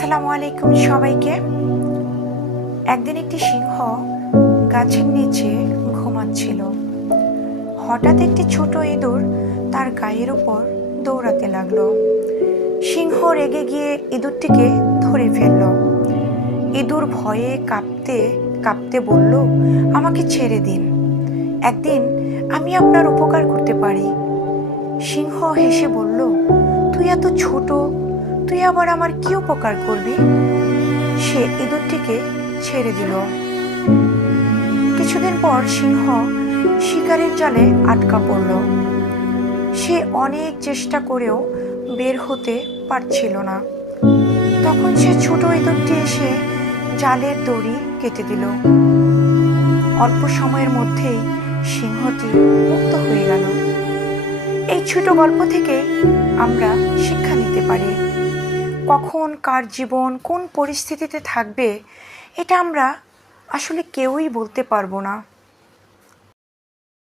আসসালামু আলাইকুম সবাইকে। একদিন একটি সিংহ গাছের নিচে ঘুমাচ্ছিল। হঠাৎ একটি ছোট ইঁদুর তার গায়ের উপর দৌড়াতে লাগলো। সিংহ রেগে গিয়ে ইঁদুরটিকে ধরে ফেলল। ইঁদুর ভয়ে কাঁপতে কাঁপতে বলল, আমাকে ছেড়ে দিন, একদিন আমি আপনার উপকার করতে পারি। সিংহ হেসে বলল, তুই এত ছোট, তুই আবার আমার কি উপকার করবি? সে ইঁদুরটিকে ছেড়ে দিল। কিছুদিন পর সিংহ শিকারের জালে আটকা পড়ল। সে অনেক চেষ্টা করেও বের হতে পারছিল না। তখন সে ছোট ইঁদুরটি এসে জালের দড়ি কেটে দিল। অল্প সময়ের মধ্যেই সিংহটি মুক্ত হয়ে গেল। এই ছোট গল্প থেকে আমরা শিক্ষা নিতে পারি, কখন কার জীবন কোন পরিস্থিতিতে থাকবে এটা আমরা আসলে কেউই বলতে পারবো না।